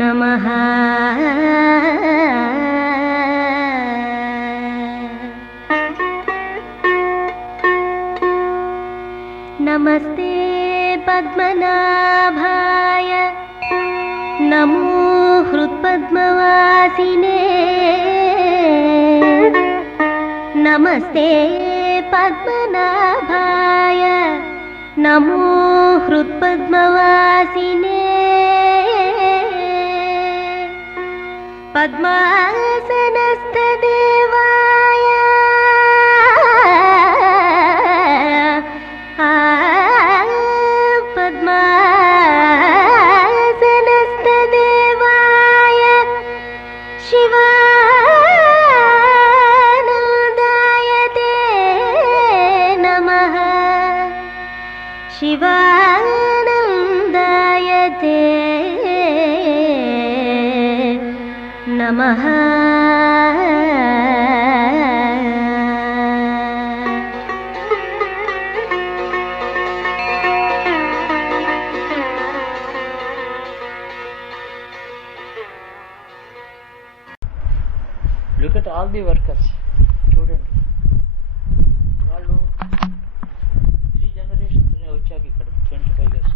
नमः। नमस्ते पद्मनाभाय नमो हृत्पद्मवासिने। नमस्ते पद्मनाभाय नमो हृत्पद्मवासिने। पद्मासनस्थदेवाय पद्मासनस्थदेवाय शिवानन्दाय ते नमः। शिवानन्दाय ते नमः। Look at all the workers. చూడండి, వాళ్ళు 3 generations వచ్చాక ఇక్కడ 25 years.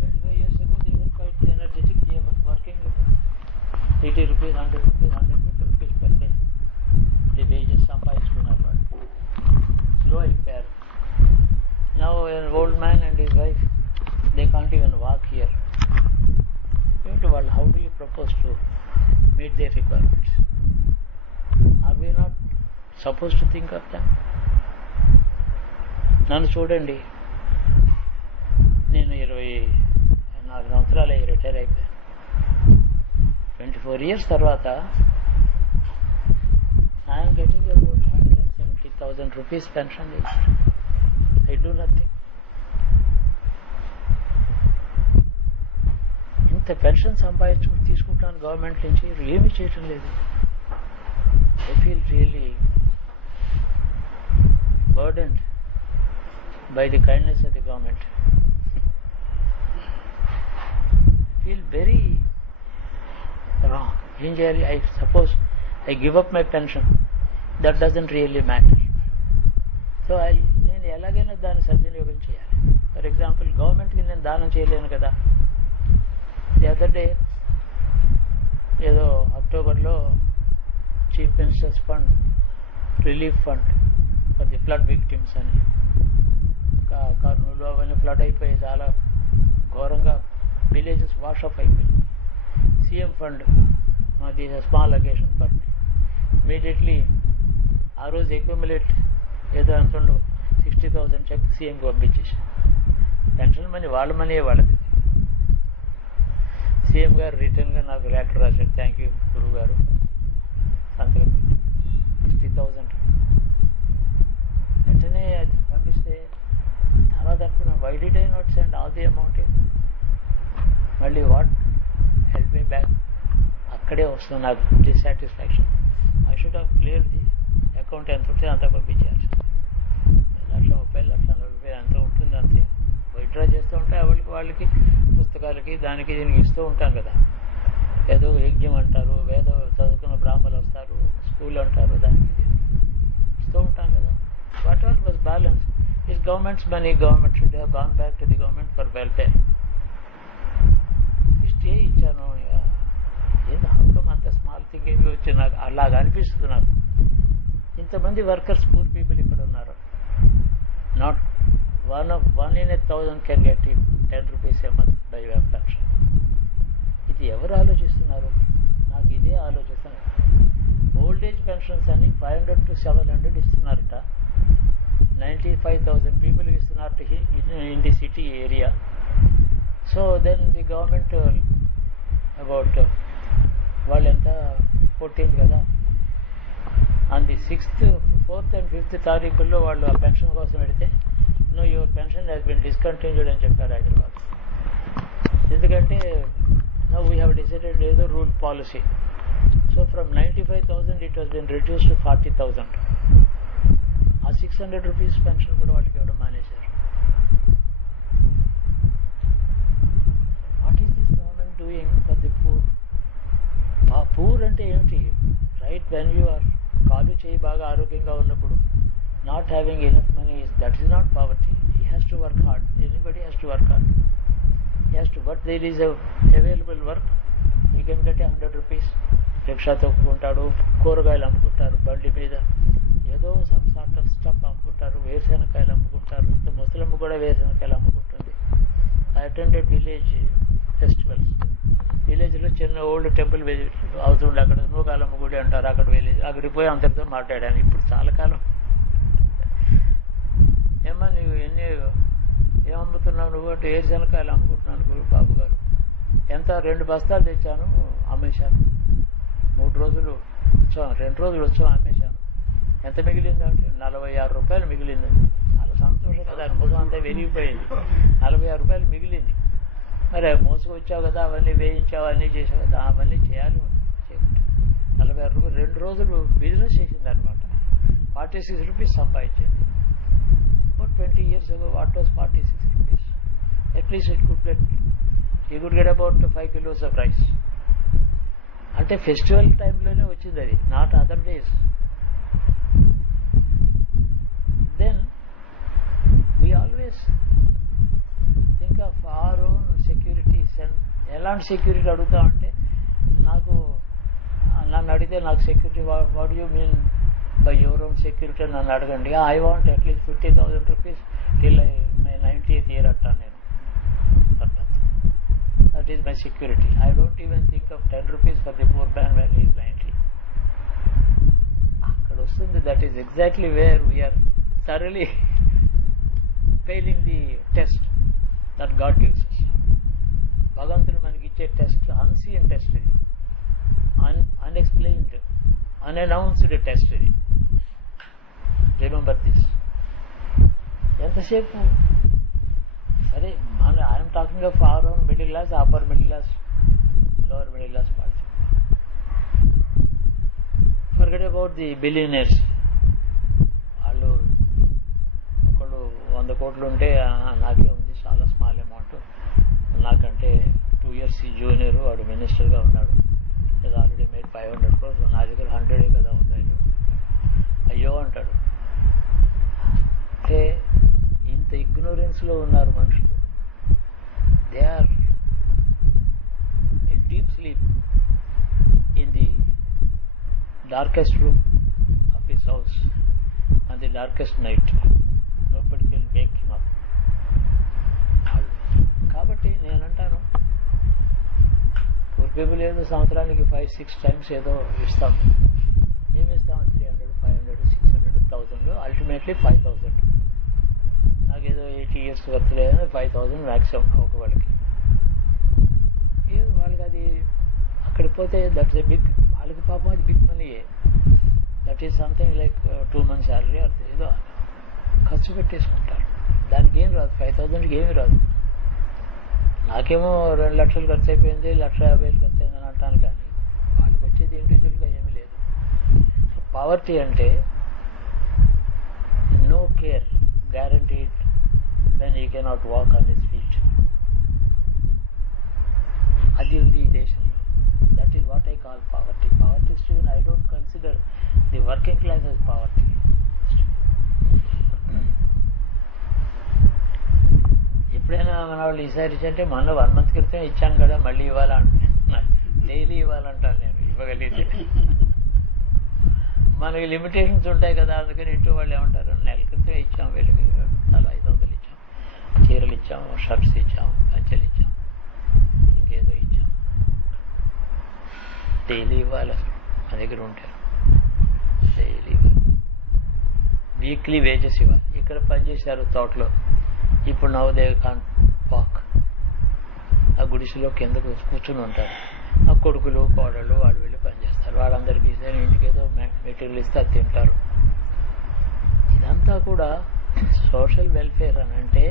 25 years ago they were quite energetic. They were working 80 rupees, 100 rupees, 150 rupees per day. The wages సంపాదించుకున్నారు వాళ్ళు. Slow అయిపోయారు. Now an old man and his wife, they can't even walk here. How do you propose to meet their requirements? Are we not supposed to think of them? నన్ను చూడండి, నేను 24 సంవత్సరాలు retire అయిపోయాను. 24 years తర్వాత I'm getting about 170,000 rupees pension. I do nothing. ఇంత pension సంపాదించు తీసుకుంటాను government నుంచి, ఏమీ చేయటం లేదు. I feel really burdened by the kindness of the government. Feel very wrong. ఏం చేయాలి? I suppose I give up my pension. That doesn't really matter. So నేను ఎలాగైనా దాన్ని సద్వినియోగం చేయాలి. ఫర్ ఎగ్జాంపుల్, గవర్నమెంట్కి నేను దానం చేయలేను కదా. ది అదర్ డే ఏదో అక్టోబర్లో chief ministers fund, relief fund for the flood victims అని, కర్నూలు అవన్నీ ఫ్లడ్ అయిపోయి చాలా ఘోరంగా విలేజెస్ వాష్ ఆఫ్ అయిపోయి. CM fund, this small occasion for me. Immediately ఆ రోజు అక్యుములేట్ ఏదో అంటుండు 60,000 చెక్ సీఎంకి పంపించేసాను. పెన్షన్ మనీ వాళ్ళ మనీయే వాళ్ళది. సీఎం గారు రిటర్న్గా నాకు లెటర్ రాశారు, థ్యాంక్ యూ గురువు గారు, సంతకం పెట్టి 60,000. వెంటనే అది పంపిస్తే తర్వాత అనుకున్నాను, why did I not send all the amount? మళ్ళీ వాట్ హెల్ప్ మీ బ్యాక్? అక్కడే వస్తుంది నాకు dissatisfaction. I should have clear the account. ఎంత ఉంటే అంత పంపించాలి. 1,30,000, 1,40,000 ఎంత ఉంటుంది అంతే. విత్డ్రా చేస్తూ ఉంటే వాళ్ళకి పుస్తకాలకి దానికి దీనికి ఇస్తూ ఉంటాం కదా. ఏదో యజ్ఞం అంటారు, వేదో చదువుకున్న బ్రాహ్మణులు వస్తారు, స్కూల్ అంటారు, దానికి ఇస్తూ ఉంటాం కదా. Whatever was balance is government's money. Government should have gone back to the government for welfare. ఇష్టే ఇచ్చాను. ఏదో హక్కం అంత స్మాల్ థింకింగ్ వచ్చి నాకు అలాగ అనిపిస్తుంది. నాకు ఇంతమంది వర్కర్స్, పూర్ పీపుల్ ఇక్కడ ఉన్నారు. Not one in 1,000 can get 10 rupees a month by way of pension. ఇది ఎవరు ఆలోచిస్తున్నారు? నాకు ఇదే ఆలోచిస్తున్నాను. ఓల్డ్ ఏజ్ పెన్షన్స్ అని 500 to 700 ఇస్తున్నారట. 95,000 పీపుల్కి ఇస్తున్నారట in the city area. So then the government about వాళ్ళు ఎంత 14 కదా, on the 6th, 4th and 5th తారీఖుల్లో వాళ్ళు ఆ పెన్షన్ కోసం పెడితే no your pension has been discontinued అని చెప్పారు హైదరాబాద్. ఎందుకంటే నౌ వీ హ్యావ్ డిసైడెడ్ ఏదో rule policy. So from 95,000 it was been reduce to 40,000. ఆ 600 రూపీస్ పెన్షన్ కూడా వాళ్ళకి ఇవ్వడం మానేశారు. వెన్ యూ ఆర్ కాలు చేయి బాగా ఆరోగ్యంగా ఉన్నప్పుడు not having enough money that is not poverty. He has to work hard. Anybody has to work hard. He has to work. There is available work. You can get 100 rupees. Rickshaw తొక్కుకుంటాడు, కూరగాయలు అమ్ముకుంటారు, బండి మీద ఏదో some sort of stuff అమ్ముకుంటారు, వేరుశనకాయలు అమ్ముకుంటారు. ఇంత ముసలమ్మ కూడా వేరుశనకాయలు అమ్ముకుంటుంది. I attended village festivals. విలేజ్లో చిన్న ఓల్డ్ టెంపుల్ అవుతుండే, అక్కడ నూకాలమ్మ గుడి అంటారు, అక్కడ విలేజ్ అక్కడికి పోయి అందరితో మాట్లాడాను. ఇప్పుడు చాలా కాలం. ఏమ్మా నువ్వు ఏం అమ్ముతున్నావు? నువ్వు అంటే వేరుశనకాయలు అమ్ముకుంటున్నాను గురు బాబు గారు. ఎంత? 2 బస్తాలు తెచ్చాను, అమ్మేశాను. 3 రోజులు వచ్చాం, 2 రోజులు వచ్చాం, అమ్మేశాను. ఎంత మిగిలింది అంటే 46 రూపాయలు మిగిలింది. చాలా సంతోషం కదా, ముఖం అంతా వెలిగిపోయింది. 46 రూపాయలు మిగిలింది. మరి మోసుకొచ్చావు కదా, అవన్నీ వేయించావు, అన్నీ చేసావు కదా, అవన్నీ చేయాలి. 46 రూపాయలు 2 రోజులు బిజినెస్ చేసింది అనమాట. 46 రూపీస్ సంపాదించింది. 20 years ago, what was 46 rupees? At least you could get about 5 kilos of rice. అంటే ఫెస్టివల్ టైంలోనే వచ్చింది అది, not other days. Then we always think of our own securities. And ఎలాంటి సెక్యూరిటీ అడుగుతామంటే, నన్ను అడిగితే నాకు security what you mean by your own security నన్ను అడగండి. I want at least 50,000 rupees till my 90th year అంటాను నేను. That is my security. I don't even think of 10 rupees for the poor man when is 90. అక్కడ వస్తుంది. That is exactly where we are thoroughly failing the test that God gives us. భగవంతుడు మనకి ఇచ్చే test unseen test ఇది, unexplained, unannounced test ఇది. Remember this. ఎంతసేపు సరే, I'm talking of our own middle class, upper middle class, lower middle class వాళ్ళు. Forget about the billionaires. వాళ్ళు ఒకళ్ళు 100 కోట్లు ఉంటే నాకే ఉంది, చాలా స్మాల్ అమౌంట్, నాకంటే 2 years జూనియర్, వాడు మినిస్టర్గా ఉన్నాడు, ఆల్రెడీ మేడ్ 500 crores, నా దగ్గర 100 కదా ఉంది, అయ్యో అంటాడు. అంటే ఇంత ఇగ్నోరెన్స్లో ఉన్నారు మనుషులు. They are in deep sleep in the darkest room of his house on the darkest night. Nobody can wake him up. కాబట్టి నేనంటాను, పూర్ పీపుల్ ఏదో సంవత్సరానికి 5-6 times ఏదో ఇస్తాం. ఏమి ఇస్తాం? 300, 500, 600, 1000, అల్టిమేట్లీ 5000. నాకేదో 80 years వర్త్ లేదని 5000 మ్యాక్సిమం ఒక వాళ్ళకి. ఏదో వాళ్ళకి అది అక్కడికి పోతే దట్స్ ఏ బిగ్, వాళ్ళకి పాపం అది బిగ్ మనీయే. That is something like 2 months salary ఏదో ఖర్చు పెట్టేసుకుంటారు. దానికి ఏం రాదు, 5000కి ఏమి రాదు. నాకేమో 2 లక్షలు ఖర్చు అయిపోయింది, 1,50,000 ఖర్చు అయిందని అంటాను. కానీ వాళ్ళకి వచ్చేది ఇండివిజువల్గా ఏమీ లేదు. పావర్టీ అంటే no care guaranteed when you cannot walk on his feet. అది ఉంది ఈ దేశంలో. That is what I call poverty. Poverty student, I don't consider the working class as poverty. ఎప్పుడైనా మన వాళ్ళు ఈసారి ఇచ్చంటే మన 1 month క్రితం ఇచ్చాను కదా, మళ్ళీ ఇవ్వాలంటే డైలీ ఇవ్వాలంటాను నేను, ఇవ్వగలిగితే. మనకి లిమిటేషన్స్ ఉంటాయి కదా, అందుకని ఇంట్లో వాళ్ళు ఏమంటారు, నెల క్రితం ఇచ్చాం, వీళ్ళకి చాలా 500 ఇచ్చాం, చీరలు ఇచ్చాం, షర్ట్స్ ఇచ్చాం, పంచెలు ఇచ్చాం, ఇంకేదో ఇచ్చాం. డైలీ ఇవ్వాలి. అసలు మన దగ్గర ఉంటారు డైలీ ఇవ్వాలి. వీక్లీ వేజెస్ ఇవ్వాలి. ఇక్కడ పనిచేశారు తోటలో, ఇప్పుడు నవోదయ కాన్ వాక్, ఆ గుడిసెలో కిందకు కూర్చుని ఉంటారు. ఆ కొడుకులు కోడళ్ళు వాళ్ళు వెళ్ళి పనిచేస్తారు. వాళ్ళందరికీ ఇంటికి ఏదో మెటీరియల్ ఇస్తే అది తింటారు. ఇదంతా కూడా సోషల్ వెల్ఫేర్ అని అంటే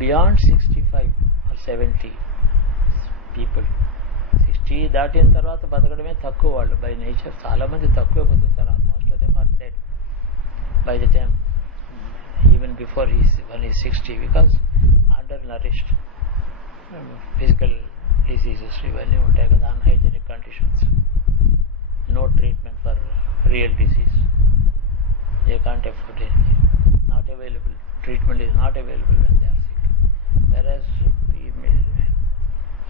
బియాండ్ 65 or 70 పీపుల్. 60 దాటిన తర్వాత బతకడమే తక్కువ. వాళ్ళు బై నేచర్ చాలామంది తక్కువ బతుకుతారు. Most of them are dead by the time even before when he's 60, because undernourished, physical diseases ఇవన్నీ ఉంటాయి కదా, unhygienic conditions, no treatment for real disease. They can't afford it. Not available. Treatment is not available when they are sick. Whereas we may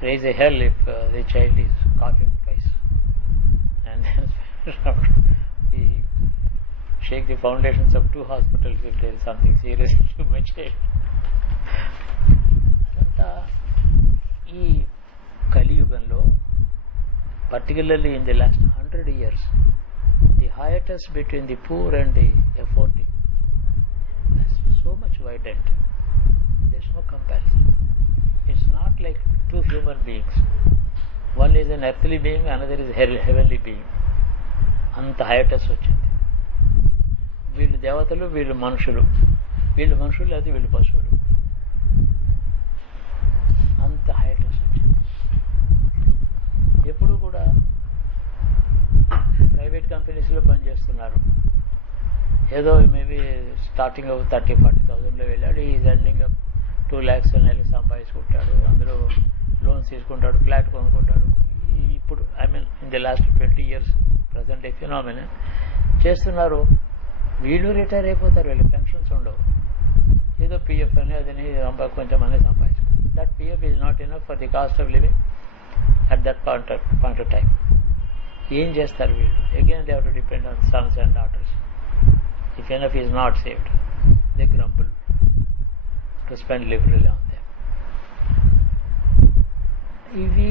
raise a hell if the child is coughing twice. And then we shake the foundations of 2 hospitals if there is something serious to my child. అదంతా ఈ కలియుగంలో, particularly in the last 100 years, the hiatus between the poor and the affording is so much widened. There's no comparison. It's not like 2 human beings. One is an earthly being, another is a heavenly being. అంత hiatus వచ్చింది. వీళ్ళు దేవతలు, వీళ్ళు మనుషులు. వీళ్ళు మనుషులు అయితే వీళ్ళు పశువులు. అంత hiatus వచ్చింది. ఎప్పుడు కూడా ప్రైవేట్ కంపెనీస్లో పనిచేస్తున్నారు. ఏదో మేబీ స్టార్టింగ్ 30,000-40,000లో వెళ్ళాడు. ఈ ఎండింగ్ 2 lakhs నెలకి సంపాదించుకుంటాడు. అందులో లోన్స్ తీసుకుంటాడు, ఫ్లాట్ కొనుక్కుంటాడు. ఇప్పుడు in the last 20 years present A phenomena చేస్తున్నారు. వీళ్ళు రిటైర్ అయిపోతారు, వీళ్ళు పెన్షన్స్ ఉండవు. ఏదో పిఎఫ్ అని అదని కొంచెం అనేది సంపాదించుకుంటారు. That PF is not enough for the cost of living at that point of time. ఏం చేస్తారు వీళ్ళు? Again they have to depend on sons and daughters. If enough is not saved, they grumble to spend liberally on them. ఇవి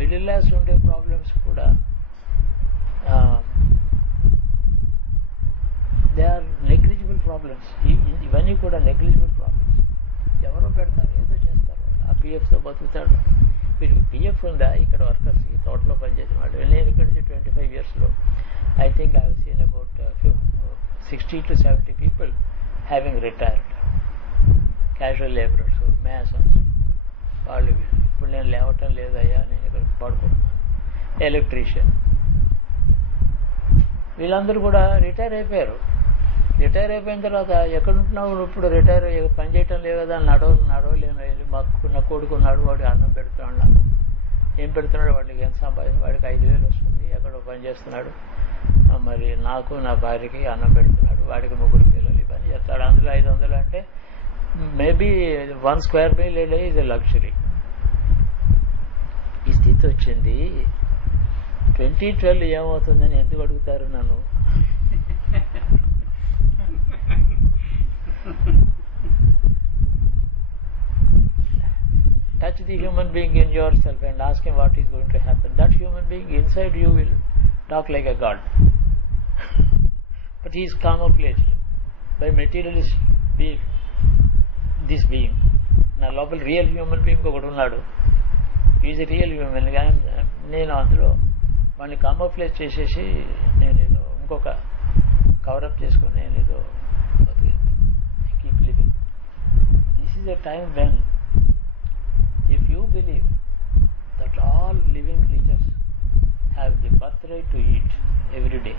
middle class ఉండే problems కూడా they are negligible problems. ఇవన్నీ కూడా negligible problems. ఎవరో పెడతారు, ఏదో చేస్తారు, ఆ పిఎఫ్తో బతుకుతాడు. వీటికి పిఎఫ్ ఉందా? ఇక్కడ వర్కర్స్ ఈ తోటలో పనిచేసిన వాళ్ళు. నేను ఇక్కడ నుంచి 25 yearsలో I think I have seen about 60 to 70 people having retired. Casual labourers, masons, వాళ్ళు వీళ్ళు. ఇప్పుడు నేను లేవటం లేదయ్యా, నేను ఇక్కడ పడుకుంటున్నాను. ఎలక్ట్రీషియన్, వీళ్ళందరూ కూడా రిటైర్ అయిపోయారు. రిటైర్ అయిపోయిన తర్వాత ఎక్కడుంటున్నావు ఇప్పుడు? రిటైర్ పని చేయటం లేదు కదా, నడవలేను. మాకు నా కొడుకున్నాడు, వాడికి అన్నం పెడుతున్నాడు. నాకు ఏం పెడుతున్నాడు? వాడికి ఎంత సంపాదించి, వాడికి 5,000 వస్తుంది, ఎక్కడో పని చేస్తున్నాడు. మరి నాకు నా భార్యకి అన్నం పెడుతున్నాడు, వాడికి 3 పిల్లలు పని చేస్తాడు. అందులో 500 అంటే maybe 1 square meal a day is a luxury. ఈ స్థితి వచ్చింది. 2012 ఏమవుతుందని ఎందుకు అడుగుతారు నన్ను? Touch the human being in yourself and ask him what is going to happen. That human being inside you will talk like a god. But he is camouflaged by materialist being. This being. నా లోపల real human being ఒకటి ఉన్నాడు. Is real human. నేను అందులో వాడిని కామోఫ్లేజ్ చేసేసి నేనేదో ఇంకొక కవరప్ చేసుకుని నేనేదో keep living. This is a time when if you believe that all living creatures have the birthright to eat every day,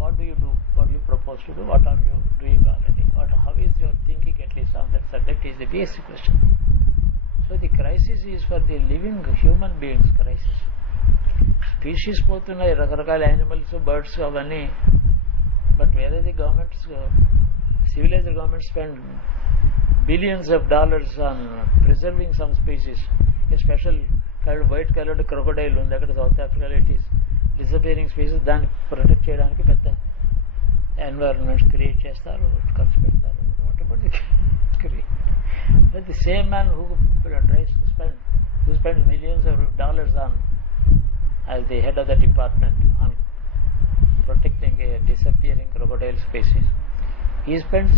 what do you do? What do you propose to do? What are you doing already? How is your thinking at least on that subject is the basic question. So the crisis is for the living human beings crisis. Species పోతున్నాయి, రకరకాల animals, birds అవన్నీ. But వేరే the governments, civilized governments spend billions of dollars on preserving some species. A special white colored crocodile ఉంది అక్కడ south ఆఫ్రికాలో. It is disappearing species. దాన్ని protect చేయడానికి పెద్ద ఎన్వైరన్మెంట్స్ క్రియేట్ చేస్తారు, ఖర్చు పెడతారు. What about the create? But the same man who tries to spend millions of dollars on as the head of the department on protecting a disappearing crocodile species, he spends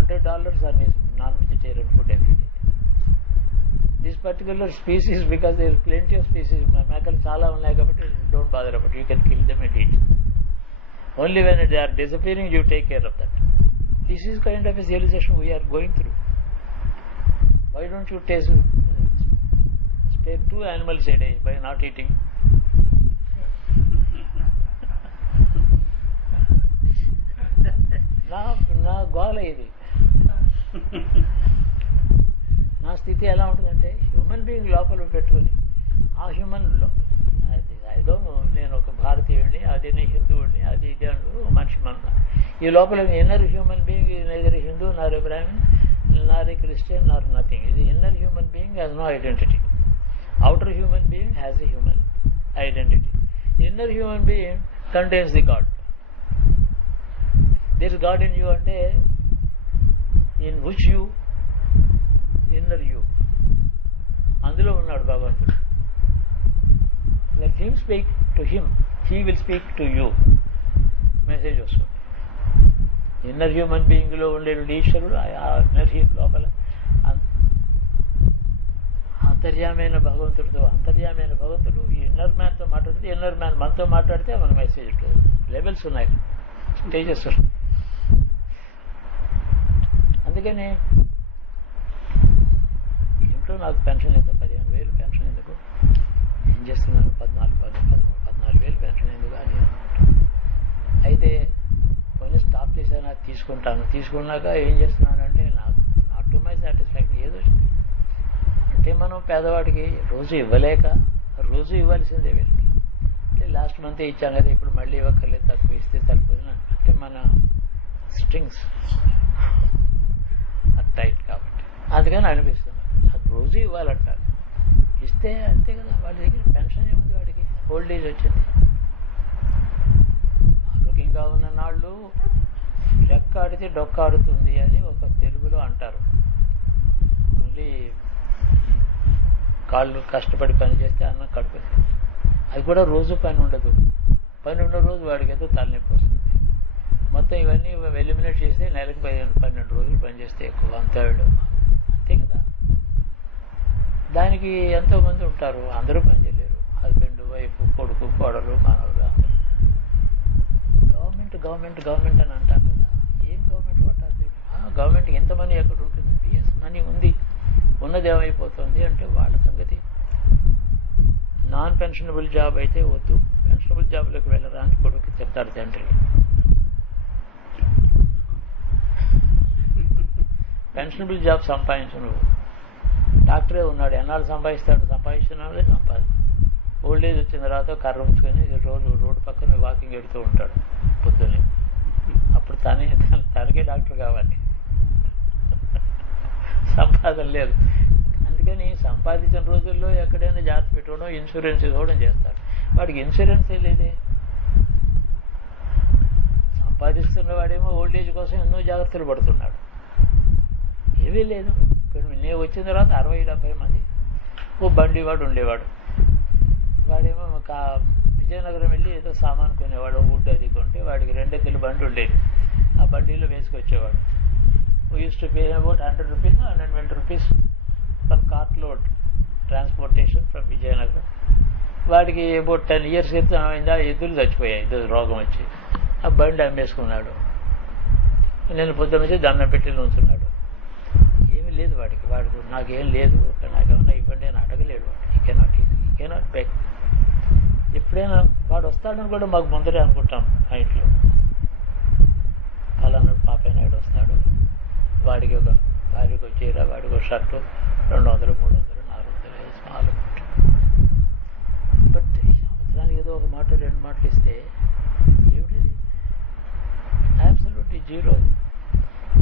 $100 on his non-vegetarian food every day. This particular species, because there is plenty of species, మేకలు చాలా ఉన్నాయి కాబట్టి don't bother about it. You can kill them and eat. Only when they are disappearing you take care of that. This is kind of a civilization we are going through. Why don't you spare 2 animals a day by not eating? నా గోల ఇది. నా స్థితి ఎలా ఉంటుందంటే human being లోపల పెట్టుకొని ఆ హ్యూమన్ ఏదో నేను ఒక భారతీయుడిని, అది నేను హిందువుడిని, అది ఇది అంటూ మనిషి మన ఈ లోపల inner human being is neither Hindu nor a Brahmin nor a Christian nor nothing. ఇది inner human being has no identity. Outer human being has a human identity. Inner human being contains the God. This God in you అంటే in which you inner you, అందులో ఉన్నాడు భగవంతుడు. Let him speak to him, he will speak to you message వస్తుంది. Inner human బీయింగ్లో ఉండే ఈశ్వరుడు ఆ inner లోపల అంతర్యామైన భగవంతుడు ఈ ఇన్నర్ మ్యాన్తో మాట్లాడితే, ఇన్నర్ మ్యాన్ మనతో మాట్లాడితే మన మెసేజ్ లెవెల్స్ ఉన్నాయి, స్టేజెస్. అందుకని ఇంట్లో నాకు పెన్షన్ ఎంత 15,000 పెన్షన్ ఎందుకు, ఏం చేస్తున్నాను 14,000 పెన్షన్ ఎందుకు అని. అయితే కొన్ని స్టాప్ చేశాను, అది తీసుకున్నాక ఏం చేస్తున్నానంటే నాకు నాట్ టు మై సాటిస్ఫాక్షన్ ఏదో. అంటే మనం పేదవాడికి రోజు ఇవ్వలేక రోజు ఇవ్వాల్సిందే వీళ్ళకి. అంటే లాస్ట్ మంత్ ఇచ్చాం కదా, ఇప్పుడు మళ్ళీ ఇవ్వక్కర్లేదు, తక్కువ ఇస్తే సరిపోతుంది. అంటే మన స్ట్రింగ్స్ టైట్ కాబట్టి అందుకని అనిపిస్తున్నారు. అది రోజు ఇవ్వాలంటారు, ఇస్తే అంతే కదా. వాడి దగ్గర పెన్షన్ ఏముంది, వాడికి ఓల్డ్ ఏజ్ వచ్చింది. ఆరోగ్యంగా ఉన్న నాళ్ళు రెక్కాడితే డొక్కాడుతుంది అని ఒక తెలుగులో అంటారు. ఓన్లీ కాళ్ళు కష్టపడి పని చేస్తే అన్నం కడుపుతుంది. అది కూడా రోజు పని ఉండదు. పని ఉన్న రోజు వాడికి ఏదో తలనొప్పి వస్తుంది. మొత్తం ఇవన్నీ ఎలిమినేట్ చేస్తే నెలకు 12 రోజులు పనిచేస్తే ఎక్కువ, అంతే కదా. దానికి ఎంతోమంది ఉంటారు, అందరూ పని చేయలేరు. హస్బెండ్, వైఫ్, కొడుకు, కోడలు, మనవలు. గవర్నమెంట్ అని అంటాం కదా. ఏం గవర్నమెంట్ పట్టాలి? గవర్నమెంట్కి ఎంత మనీ ఎక్కడ ఉంటుంది? మనీ ఉంది, ఉన్నది ఏమైపోతుంది అంటే వాళ్ళ సంగతి. నాన్ పెన్షనబుల్ జాబ్ అయితే వద్దు, పెన్షనబుల్ జాబ్లోకి వెళ్ళరా అని కొడుకు చెప్తారు తండ్రి. పెన్షనబుల్ జాబ్ సంపాదించు నువ్వు. డాక్టరే ఉన్నాడు, ఎన్నాళ్ళు సంపాదిస్తున్నాడే ఓల్డ్ ఏజ్ వచ్చిన తర్వాత కర్ర ఉంచుకొని రోడ్డు పక్కన వాకింగ్ ఎడుతూ ఉంటాడు పొద్దున్నే. అప్పుడు తనకే డాక్టర్ కావాలి, సంపాదన లేదు. అందుకని సంపాదించిన రోజుల్లో ఎక్కడైనా జాగ్రత్త పెట్టుకోవడం, ఇన్సూరెన్స్ ఇవ్వడం చేస్తాడు. వాడికి ఇన్సూరెన్సే లేదే. సంపాదిస్తున్న వాడేమో ఓల్డ్ ఏజ్ కోసం ఎన్నో జాగ్రత్తలు పడుతున్నాడు, ఏమీ లేదు. ఇక్కడ నేను వచ్చిన తర్వాత 60-70 మంది ఓ బండి వాడు ఉండేవాడు. వాడేమో విజయనగరం వెళ్ళి ఏదో సామాన్ కొనేవాడు, వుడ్ అది కొంటే వాడికి 2 ఎద్దుల బండి ఉండేది. ఆ బండిలో వేసుకొచ్చేవాడు. Used to pay about 100 rupees, 120 rupees per cart load transportation from Vizianagaram. వాడికి అబౌట్ 10 years క్రితం అయిందా ఎద్దులు చచ్చిపోయాయి, ఎద్దులు రోగం వచ్చి. ఆ బండి అమ్మేసుకున్నాడు. నేను పొద్దున్న వచ్చి దండం పెట్టి ఉంచున్నాడు. ఏమీ లేదు వాడికి. నాకేం లేదు, నాకేమన్నా ఇవ్వండి అని అడగలేడు వాడు. ఈ కెనాట్ బెగ్. ఎప్పుడైనా వాడు వస్తాడని కూడా మాకు ముందరే అనుకుంటాం మా ఇంట్లో. ఫలానా పాప నాయుడు వస్తాడు, వాడికి ఒక చీర, వాడికి ఒక షర్టు 200, 300, 400 స్మాల్ అమౌంట్. బట్ సంవత్సరానికి ఏదో ఒక మాట 2 మాటలు ఇస్తే ఏమిటిది? Absolutely zero.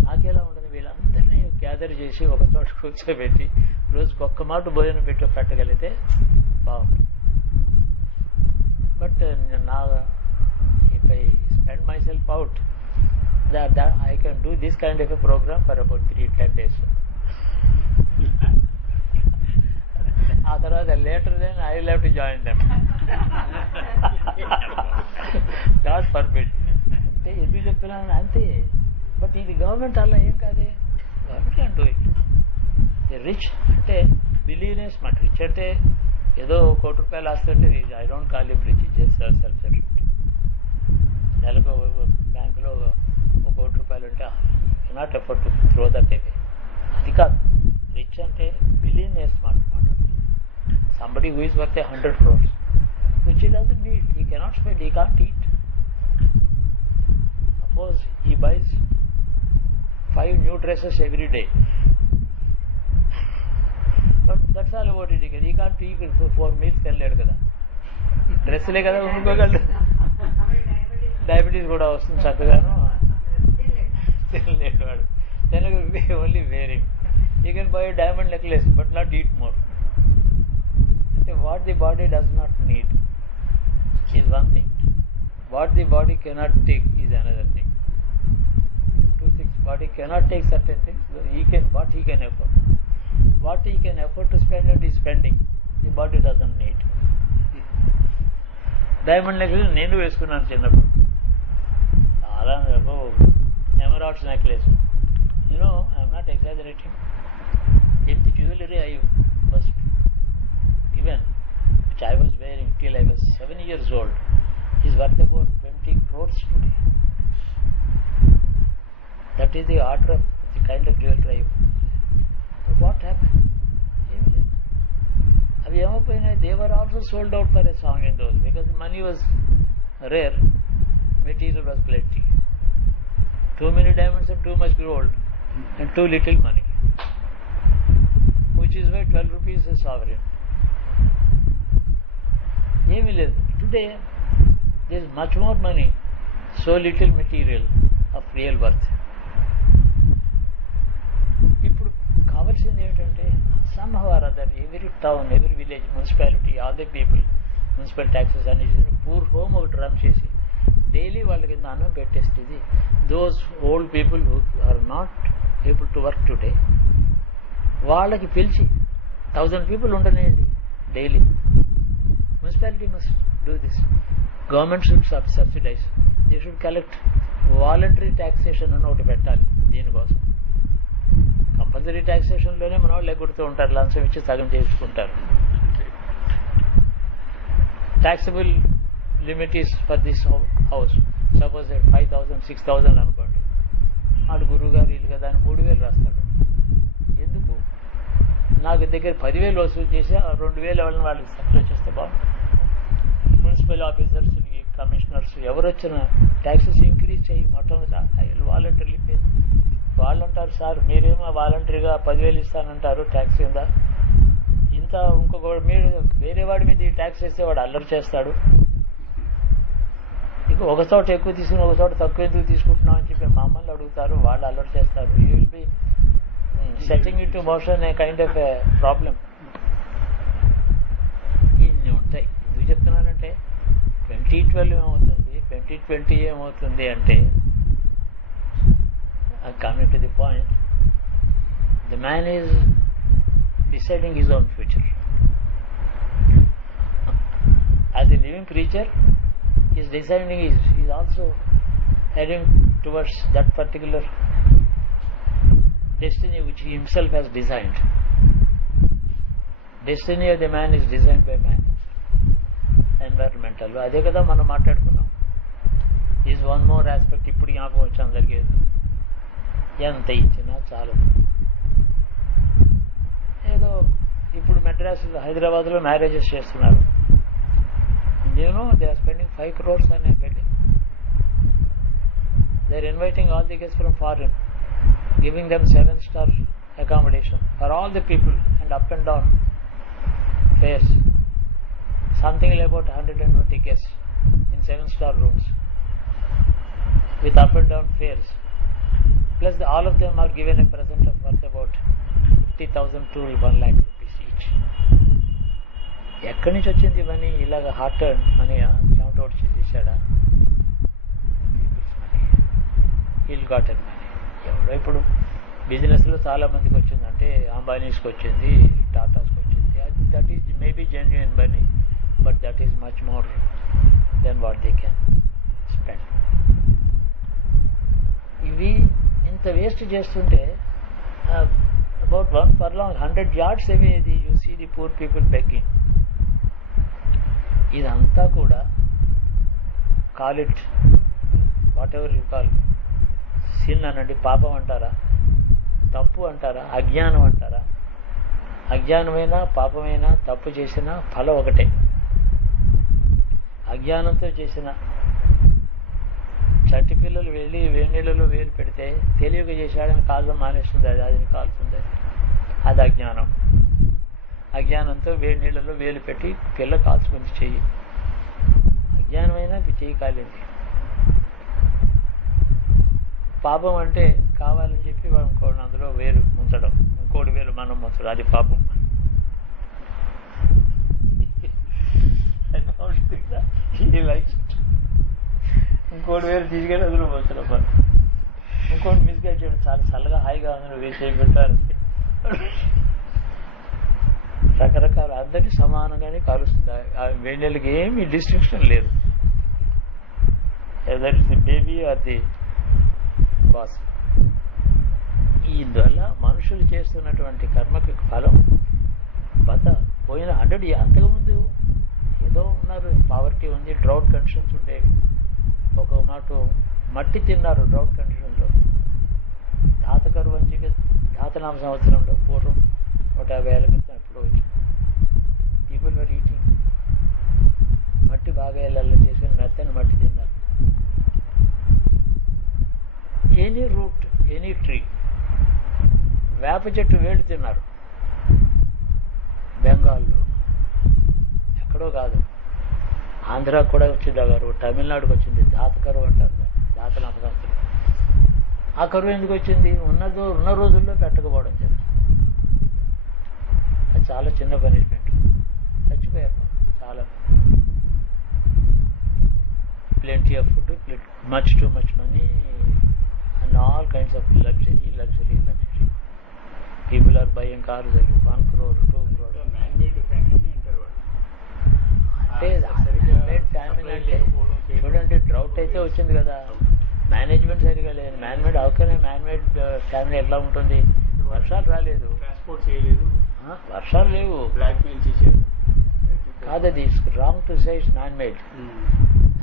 నాకెలా ఉండదు, వీళ్ళందరినీ గ్యాదర్ చేసి ఒక చోట కూర్చోబెట్టి రోజుకి ఒక్క మాట భోజనం పెట్టగలిగితే బాగుంటుంది. But if I spend myself out, that I can do this kind of a program for about 3-10 days. ఆ తర్వాత later then I will have to join them. God forbid. అంటే ఎందుకు చెప్తున్నాను అంతే. బట్ ఇది గవర్నమెంట్ అలా ఏం కాదే, government can do it. Rich అంటే బిలియనర్స్ మాట. రిచ్ అంటే ఏదో ₹1 ఆస్తుంటే I don't call him rich, just self sufficient. నెలకు బ్యాంకులో ₹1 ఉంటే cannot effort to throw that away. అది కాదు రిచ్ అంటే బిలియనర్స్ మాట. Somebody who is worth 100 crores, which he doesn't need, he cannot spend, he can't eat. Suppose he buys 5 new dresses every day, but that's all about it. He can't eat 4 meals తినలేడు కదా. డ్రెస్సులే కదా కొనుక్కోగలడు. Diabetes కూడా వస్తుంది చక్కగాను. తినలేడు వాడు. తినక only wearing. You can buy diamond necklace but not eat more. అంటే what the body does not need is one thing, what the body cannot take is another thing. Two things. Body cannot take certain things. What he can afford. What he can afford to spend and is spending. The body doesn't need. Diamond necklace నేను వేసుకున్నాను చిన్నప్పుడు. చాలా emeralds necklace. I'm not exaggerating. If the jewellery I was given, which I was wearing till I was 7 years old, is worth about 20 crores today. That is the order of the kind of jewelry. But what happened? అవి ఏమైపోయినాయి? They were also sold out for a song in those, because money was rare, material was plenty. Too many diamonds and too much gold and too little money, which is why 12 rupees is sovereign. ఏమీ లేదు. Today there is much more money, so little material of real worth. ఇప్పుడు కావాల్సింది ఏంటంటే somehow or other every town, every village, municipality, all the people, municipal taxes అని poor home ఒకటి run చేసి daily వాళ్ళ కింద అన్నం పెట్టేస్తుంది. Those old people who are not able to work today, వాళ్ళకి పిలిచి 1000 people ఉండనేయండి daily. Municipality must do this. Government should subsidise. They should collect voluntary taxation అని ఒకటి పెట్టాలి దీనికోసం. కంపల్సరీ ట్యాక్సేషన్లోనే మన వాళ్ళు ఎగుడుతూ ఉంటారు, లంచం ఇచ్చి సగం చేసుకుంటారు. Taxable limit is for this house suppose 5,000 6,000 అనుకోండి. వాడు గురువు గారు వీళ్ళు కదా అని 3,000 రాస్తాడు. ఎందుకు? నాకు దగ్గర 10,000 వసూలు చేసి 2,000 వాళ్ళని వాళ్ళకి సప్లై చేస్తే బాగుంటుంది. మున్సిపల్ ఆఫీసర్స్, కమిషనర్స్ ఎవరు వచ్చినా ట్యాక్సెస్ ఇంక్రీజ్ చేయి, మొట్టమొదటి వాలంటరీ పే. వాళ్ళు అంటారు, సార్ మీరేమో వాలంటరీగా 10,000 ఇస్తానంటారు ట్యాక్స్ కింద, ఇంత ఇంకొక మీరు వేరే వాడి మీద ఈ ట్యాక్స్ వేస్తే వాడు అల్లరి చేస్తాడు. ఇక ఒక చోట ఎక్కువ తీసుకుని ఒక చోట తక్కువ ఎందుకు తీసుకుంటున్నాం అని చెప్పి మమ్మల్ని అడుగుతారు, వాళ్ళు అల్లరి చేస్తారు. You will be setting it to motion A kind of A problem. ఇన్ని ఉంటాయి. ఎందుకు చెప్తున్నానంటే 2012 ఏమవుతుంది, 2020 ఏమవుతుంది అంటే, coming to the point, the man is deciding his own future. As a living creature, he is deciding, he is also heading towards that particular destiny which he himself has designed. Destiny of the man is designed by man. Environmental. అదే కదా మనం మాట్లాడుకున్నాం. Is one more aspect ఇప్పుడు జ్ఞాపకం వచ్చి అందరికీ. ఎంత ఇచ్చినా చాలు. ఏదో ఇప్పుడు మెడ్రాస్, హైదరాబాద్లో మ్యారేజెస్ చేస్తున్నారు. They are spending 5 crores on a wedding. They are inviting all the guests from foreign, giving them 7-star accommodation for all the people and up and down fares. Something like about 120 guests in 7-star rooms with up and down fares. Plus all of them are given a present of worth about 50,000 to 1 lakh rupees each. ఎక్కడి నుంచి వచ్చింది ఇవన్నీ? ఇలాగ heart money చెమట వచ్చి చేశాడా? ఇల్ గాటన్ money. ఎవడో ఇప్పుడు బిజినెస్లో చాలా మందికి వచ్చింది, అంటే అంబానీస్కి వచ్చింది, టాటాస్కి వచ్చింది. That is maybe genuine money, but that is much more than what they can spend. ఇవి ఇంత వేస్ట్ చేస్తుంటే about 1 furlong 100 yards away you see the poor people begging. ఇదంతా కూడా call it whatever you call, sin అనండి, పాపం అంటారా, తప్పు అంటారా, అజ్ఞానం అంటారా. అజ్ఞానమైనా పాపమైనా తప్పు చేసినా ఫలం ఒకటే. అజ్ఞానంతో చేసిన చట్టి పిల్లలు వెళ్ళి వేడి నీళ్ళలో వేలు పెడితే తెలియక చేశాడని కాల్చడం మానేస్తుంది, అది కాల్తుంది. అది అజ్ఞానం. అజ్ఞానంతో వేడి నీళ్ళలో వేలు పెట్టి పిల్ల కాల్చుకుని చెయ్యి అజ్ఞానమైన చెయ్యి కాలింది. పాపం అంటే కావాలని చెప్పి వాడు ఇంకోటి అందులో వేలు ముంచడం, ఇంకోటి వేలు మనం ముంచడం, అది పాపం. ఇంకోటి వేలు తీసుకెళ్ళి అందులో ముంచడం, ఇంకోటి మిస్గా చేయడం, చాలా చల్లగా హాయిగా అందులో వేసేసి పెట్టాలి. రకరకాల అందరినీ సమానంగానే కాలుస్తుంది. ఆ వేణెలకి ఏమీ డిస్టింక్షన్ లేదు. That is the baby or the boss. ఇందువల్ల మనుషులు చేస్తున్నటువంటి కర్మకి ఫలం పోయిన 100 అంతకుముందు ఏదో ఉన్నారు, పావర్టీ ఉంది, డ్రౌట్ కండిషన్స్ ఉండేవి. ఒక మాట మట్టి తిన్నారు డ్రౌట్ కండిషన్లో. ధాతకరువు అని చెప్పి ధాతనామ సంవత్సరంలో పూర్వం 150 ఏళ్ళ క్రితం ఎప్పుడో వచ్చింది. పీపుల్ వర్ ఈటింగ్ మట్టి బాగా ఇళ్ళల్లో చేసుకుని మెత్తని మట్టి తిన్నారు. ఎనీ రూట్, ఎనీ ట్రీ, వేప చెట్టు వేళ్ళు తిన్నారు. బెంగాల్లో ఎక్కడో కాదు, ఆంధ్రాకు కూడా వచ్చింది ఆ కరువు, తమిళనాడుకు వచ్చింది. ధాతకరువు అంటారు, ధాతనామ సంవత్సరం. ఆ కరువు ఎందుకు వచ్చింది? ఉన్న రోజుల్లో పెట్టకపోవడం చేత. అది చాలా చిన్న పనిష్మెంట్. చచ్చిపోయారు చాలా. Plenty of food, much too much money and all kinds of luxury. People are buying cars at 1 crore, 2 crore. అంటే చూడండి, డ్రౌట్ అయితే వచ్చింది కదా, మేనేజ్మెంట్ సరిగా లేదు. మ్యాన్మేడ్ ఫ్యామిలీ ఎట్లా ఉంటుంది? వర్షాలు రాలేదు, ట్రాన్స్పోర్ట్ చేయలేదు, వర్షాలు లేవు, బ్లాక్ మెయిల్ చేశారు. కాదు, అది wrong to say it's man-made.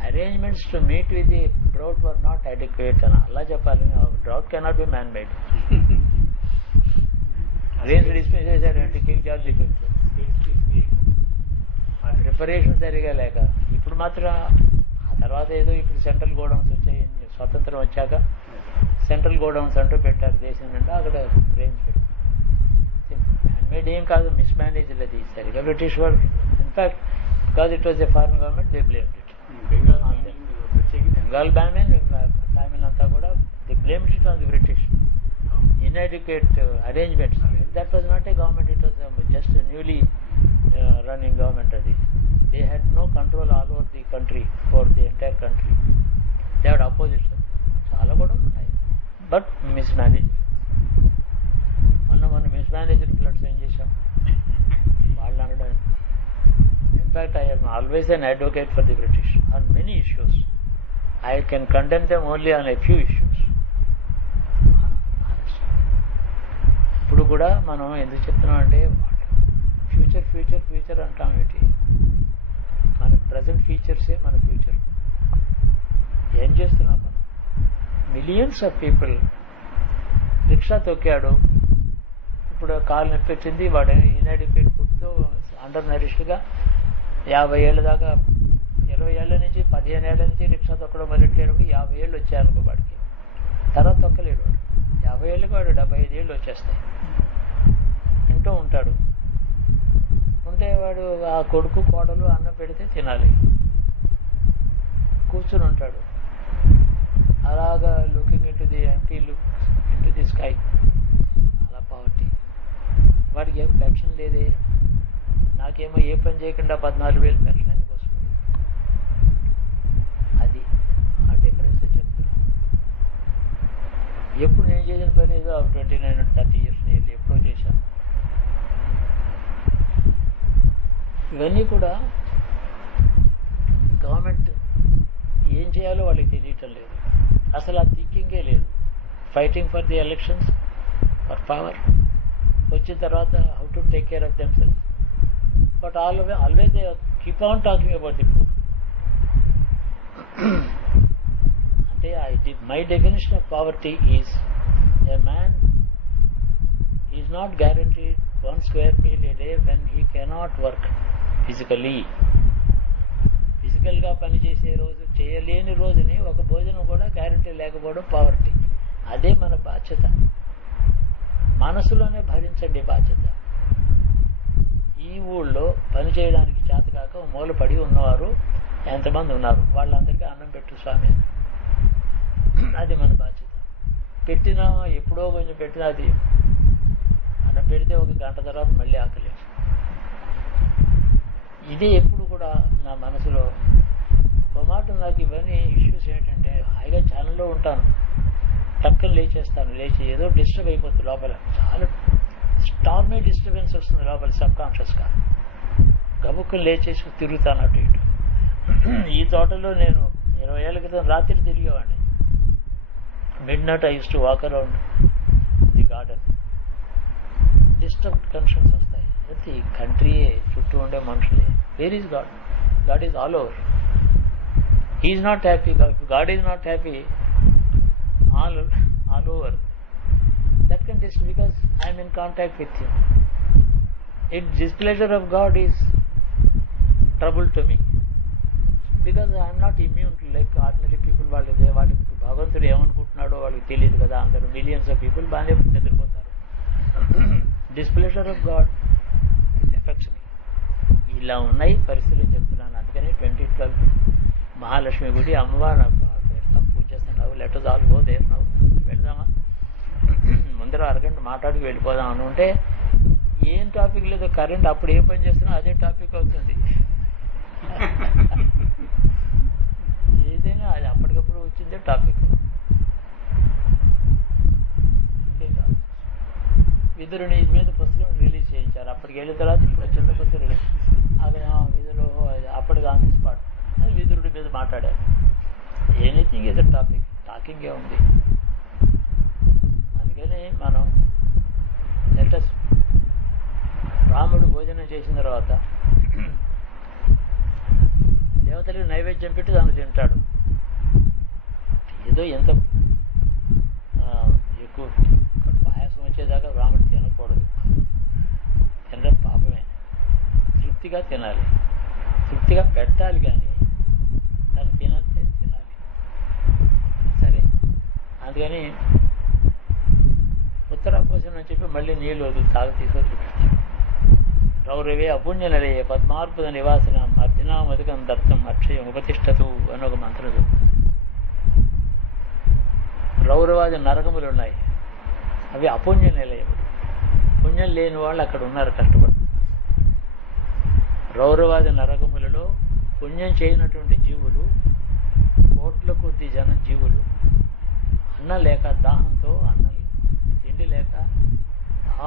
Arrangements to meet with the drought were not adequate అని అలా చెప్పాలి. drought cannot be man-made. Rains dispense చేశాడంటే కింగ్ జార్జ్ ఎఫెక్ట్. ప్రిపరేషన్ సరిగా లేక ఇప్పుడు మాత్రం ఆ తర్వాత ఏదో ఇప్పుడు సెంట్రల్ గోడౌన్స్ వచ్చాయి. స్వతంత్రం వచ్చాక సెంట్రల్ గోడౌన్స్ అంటూ పెట్టారు దేశం నిండా. అక్కడ రేంజ్ పెట్టారు. హ్యాండ్మేడ్ ఏం కాదు, మిస్మేనేజ్డ్ అది సరిగా. బ్రిటిష్ వాళ్ళు in fact because it was a foreign government they blamed it. Bengal బ్యాన్ తమిళ అంతా కూడా they blamed it on the British. inadequate arrangements. That was not a government, it was just a newly running government. They had no control all over the country, for the entire country. They had opposition. చాలా కూడా ఉన్నాయి, but mismanage. మనం మిస్మేనేజ్డ్ floods ఏం చేశాం వాళ్ళు అనడానికి. In fact I am always an advocate for the British on many issues. I can condemn them only on a few issues. ఇప్పుడు కూడా మనం ఎందుకు చెప్తున్నాం అంటే ఫ్యూచర్ అంటాం. ఏంటి మన ప్రజెంట్ ఫీచర్సే మన ఫ్యూచర్. ఏం చేస్తున్నాం మనం? మిలియన్స్ ఆఫ్ పీపుల్ రిక్షా తొక్కాడు, ఇప్పుడు కాలు నొప్పి వచ్చింది, వాడు ఇన్యాడిక్వేట్ ఫుడ్తో అండర్ నరిష్డ్గా 50 ఏళ్ళ దాకా, 20 ఏళ్ళ నుంచి 15 ఏళ్ళ నుంచి రిక్షా తొక్కడం మొదలెట్టేటప్పుడు 50 ఏళ్ళు వచ్చాయనుకో వాడికి. తర్వాత తొక్కలేడు వాడు. 50 ఏళ్ళకి వాడు 75 ఏళ్ళు వచ్చేస్తాయి. వింటూ ఉంటాడు. ఉంటే వాడు ఆ కొడుకు కోడలు అన్నం పెడితే తినాలి, కూర్చుని ఉంటాడు అలాగా, looking into the empty look into the sky. అలా పావర్టీ. వాడికి ఏం పెన్షన్ లేదే, నాకేమో ఏ పని చేయకుండా 14,000 పెన్షన్ ఎందుకు వస్తుంది? అది ఆ డిఫరెన్స్ చెప్తున్నా. ఎప్పుడు నేను చేసిన పని ఏదో 29 or 30 years నేను ఎప్పుడో చేశాను. ఇవన్నీ కూడా గవర్నమెంట్ ఏం చేయాలో వాళ్ళకి తెలియటం లేదు. అసలు ఆ థింకింగే లేదు. Fighting for the elections, for power, వచ్చిన తర్వాత how to take care of themselves. But always they keep on talking about the poor. అంటే my definition of poverty is a man is not guaranteed 1 square meal a day when he cannot work physically. ఫిజికల్గా పనిచేసే రోజు, చేయలేని రోజుని ఒక భోజనం కూడా guarantee లేకపోవడం పావర్టీ. అదే మన బాధ్యత. మనసులోనే భరించండి బాధ్యత. ఈ ఊళ్ళో పని చేయడానికి చేతకాక మూల పడి ఉన్నవారు ఎంతమంది ఉన్నారు వాళ్ళందరికీ అన్నం పెట్టు స్వామి. అది మన బాధ్యత. పెట్టినా ఎప్పుడో కొంచెం పెట్టినా అది అన్నం పెడితే ఒక గంట తర్వాత మళ్ళీ ఆకలి. ఇదే ఎప్పుడు కూడా నా మనసులో ఒక మాట. నాకు ఇవన్నీ ఇష్యూస్ ఏంటంటే హాయిగా ఛానల్లో ఉంటాను, టక్కన లేచేస్తాను, లేచి ఏదో డిస్టర్బ్ అయిపోతుంది లోపల, చాలా స్టార్మీ డిస్టర్బెన్స్ వస్తుంది లోపల సబ్కాన్షియస్గా. గబుక్కుని లేచేసి తిరుగుతాను అటు ఇటు. ఈ తోటలో నేను 20 ఏళ్ళ క్రితం రాత్రి తిరిగేవాడిని. Midnight I used to walk around the garden. Disturbed conscience వస్తాయి. ప్రతి కంట్రీయే, చుట్టూ ఉండే మనుషులే. Where is God? God is all over. He is not happy. God is not happy all over. That can disturb because I'm in contact with him. It displeasure of God is trouble to me because I am not immune to like ordinary people. వాళ్ళకి భగవంతుడు ఏమనుకుంటున్నాడో వాళ్ళకి తెలియదు కదా. అందరూ millions of people బాగానే నిద్రపోతారు. displeasure of God affects me. ఇలా ఉన్నాయి పరిస్థితులు చెప్తున్నాను. అందుకని 2012 మహాలక్ష్మి గుడి అమ్మవారు పెడతాం, పూజ చేస్తున్నావు, లెటర్స్ ఆల్ గో దేర్ నవ్వు, వెళ్దామా ముందర అరగంట మాట్లాడి వెళ్ళిపోదాం అని ఉంటే ఏం టాపిక్ లేదు. కరెంట్ అప్పుడు ఏ పని చేస్తున్నా అదే టాపిక్ అవుతుంది. ఏదైనా అది అప్పటికప్పుడు వచ్చిందే టాపిక్. విదురుని మీద పుస్తకం రిలీజ్ చేయించారు. అప్పటికి వెళ్ళిన తర్వాత ఇప్పుడు చిన్న పుస్తకం రిలీజ్. అది విదురు అప్పటికి ఆన్ ది స్పాట్ విదురుడి మీద మాట్లాడారు. ఎనీథింగ్ ఇస్ టాపిక్, టాకింగే ఉంది. అందుకని మనం లెటస్ రాముడు భోజనం చేసిన తర్వాత దేవతలకు నైవేద్యం పెట్టి దాన్ని తింటాడు. ఏదో ఎంత ఎక్కువ పాయసం వచ్చేదాకా రాముడు తినకూడదు. తినడం పాపమే. తృప్తిగా తినాలి, తృప్తిగా పెట్టాలి, కానీ తను తినాలి. సరే, అందుకని ఉత్తరాపోషణ అని చెప్పి మళ్ళీ నీళ్ళు వదులు తీసుకొని రౌరవే అపుణ్యనలే పద్మార్పుద నివాసన అర్జునామధికం దత్తం అక్షయం ఉపతిష్టతు అని ఒక మంత్రం చెప్తాను. రౌరవాది నరకములు ఉన్నాయి, అవి అపుణ్య నిలయములు. పుణ్యం లేని వాళ్ళు అక్కడ ఉన్నారు, కష్టపడుతున్నారు. రౌరవాది నరకములలో పుణ్యం చేయనటువంటి జీవులు, కోట్ల కొద్ది జీవులు అన్నం లేక దాహంతో, అన్నం తిండి లేక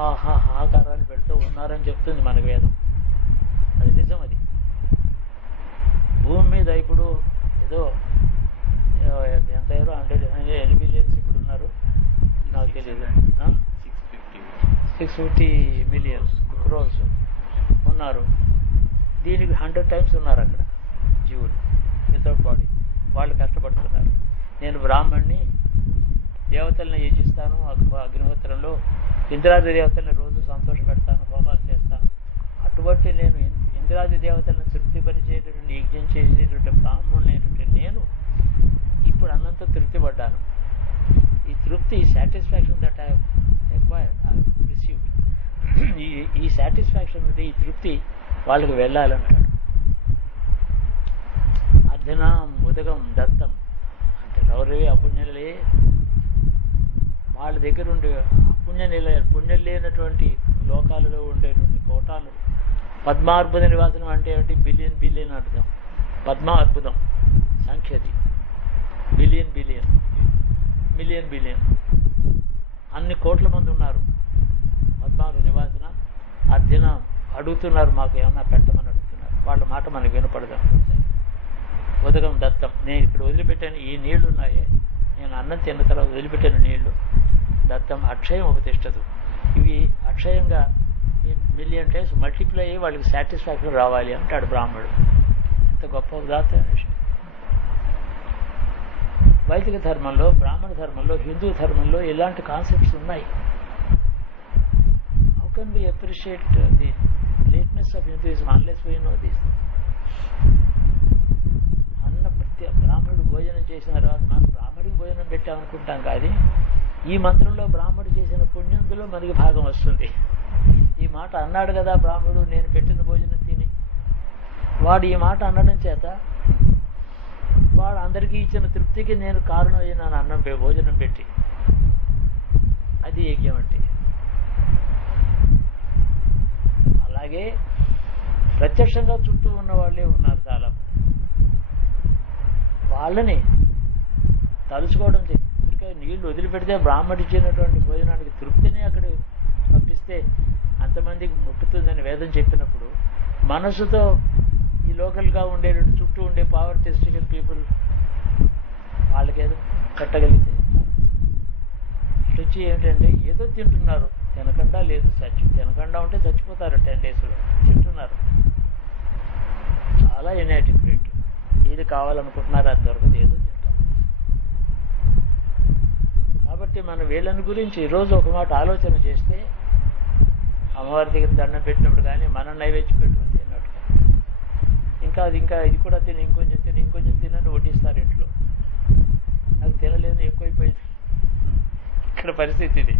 ఆహాకారాలు పెడుతూ ఉన్నారని చెప్తుంది మనకు వేదం. అది నిజం. అది భూమి మీద ఇప్పుడు ఏదో ఎంత 100 బిలియన్స్ ఇప్పుడు ఉన్నారు, నాకు తెలియదు. 650 మిలియన్స్ క్రోర్స్ ఉన్నారు. దీనికి 100 టైమ్స్ ఉన్నారు అక్కడ జీవులు వితౌట్ బాడీ. వాళ్ళు కష్టపడుతున్నారు. నేను బ్రాహ్మణ్ణి, దేవతల్ని యజిస్తాను, అగ్నిహోత్రంలో ఇంద్రాది దేవతల్ని రోజు సంతోష పెడతాను, హోమాలు చేస్తాను. అటువంటి నేను ఇంద్రాది దేవతలను తృప్తిపరిచేటటువంటి యజ్ఞం చేసేటువంటి బ్రాహ్మణులైనటువంటి నేను ఇప్పుడు అన్నంతో తృప్తి పడ్డాను. ఈ తృప్తి, satisfaction that I acquired, I received, ఈ సాటిస్ఫాక్షన్ ఉంది, ఈ తృప్తి వాళ్ళకి వెళ్ళాలంటాడు. అర్ధనాం ఉదకం దత్తం అంటే రౌరవే అపుణ్యులే. వాళ్ళ దగ్గర ఉండే పుణ్యం లేనటువంటి లోకాలలో ఉండేటువంటి కోటాలు. పద్మార్బుద నివాసనం అంటే ఏమిటి? బిలియన్ అర్థం. పద్మ అద్భుతం సంఖ్యది. మిలియన్ అన్ని కోట్ల మంది ఉన్నారు. పద్మార్బుద నివాసన అర్జున అడుగుతున్నారు, మాకు ఏమన్నా పెట్టమని అడుగుతున్నారు. వాళ్ళ మాట మనకు వినపడదు. ఉదకం దత్తం, నేను ఇక్కడ వదిలిపెట్టాను ఈ నీళ్లు ఉన్నాయే, నేను అన్నం తిన్న తర్వాత వదిలిపెట్టాను నీళ్లు. దత్తం అక్షయం ఉపతిష్టదు, ఇవి అక్షయంగా మిలియన్ టైమ్స్ మల్టిప్లై అయ్యి వాళ్ళకి సాటిస్ఫాక్షన్ రావాలి అంటాడు బ్రాహ్మణుడు. ఎంత గొప్ప ఉదాత్త విషయం. వైదిక ధర్మంలో, బ్రాహ్మణ ధర్మంలో, హిందూ ధర్మంలో ఇలాంటి కాన్సెప్ట్స్ ఉన్నాయి. How can we appreciate the greatness of Hinduism unless we know this? బ్రాహ్మణుడు భోజనం చేసిన తర్వాత మనం బ్రాహ్మడికి భోజనం పెట్టామనుకుంటాం, కానీ ఈ మంత్రంలో బ్రాహ్మణుడు చేసిన పుణ్యంలో మనకి భాగం వస్తుంది. ఈ మాట అన్నాడు కదా బ్రాహ్మణుడు, నేను పెట్టిన భోజనం తిని. వాడు ఈ మాట అనడం చేత వాడు అందరికీ ఇచ్చిన తృప్తికి నేను కారణం అయినాను అన్నం భోజనం పెట్టి. అది యజ్ఞం అంటే. అలాగే ప్రత్యక్షంగా చుట్టూ ఉన్న వాళ్ళే ఉన్నారు చాలా మంది. వాళ్ళని తలుచుకోవడం చేసి నీళ్లు వదిలిపెడితే బ్రాహ్మడు ఇచ్చినటువంటి భోజనానికి తృప్తిని అక్కడ పంపిస్తే అంతమందికి ముట్టుతుందని వేదం చెప్పినప్పుడు మనసుతో ఈ లోకల్గా ఉండేటువంటి చుట్టూ ఉండే పావర్టీ స్ట్రికన్ పీపుల్ వాళ్ళకేదో పెట్టగలిగితే రుచి ఏమిటంటే ఏదో తింటున్నారు, తినకుండా లేదు తినకుండా ఉంటే చచ్చిపోతారు 10 daysలో. తింటున్నారు, చాలా ఇన్యాటిక్యులేట్. ఏది కావాలనుకుంటున్నారు అది దొరకదు, ఏదో తింటారు. కాబట్టి మన వీళ్ళని గురించి ఈరోజు ఒక మాట ఆలోచన చేస్తే అమ్మవారి దగ్గర దండం పెట్టినప్పుడు కానీ మనం నైవేద్యం పెట్టుకుని తిన్నట్టుగా ఇంకా ఇది కూడా తిని ఇంకొంచెం తినని వడ్డిస్తారు ఇంట్లో. నాకు తినలేదు, ఎక్కువైపోయింది. ఇక్కడ పరిస్థితి ఇది.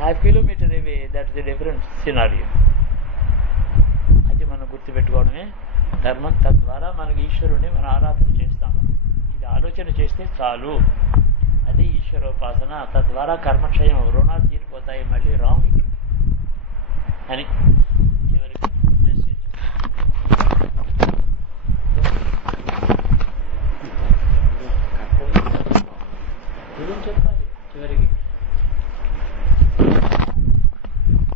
½ kilometer away, that's the different scenario. అది మనం గుర్తుపెట్టుకోవడమే ధర్మం. తద్వారా మనకి ఈశ్వరుణ్ణి మనం ఆరాధన చేస్తాం. ఇది ఆలోచన చేస్తే చాలు. అది ఈశ్వరోపాసన. తద్వారా కర్మక్షయం, రుణాలు తీరిపోతాయి, మళ్ళీ రాము ఇక్కడికి అని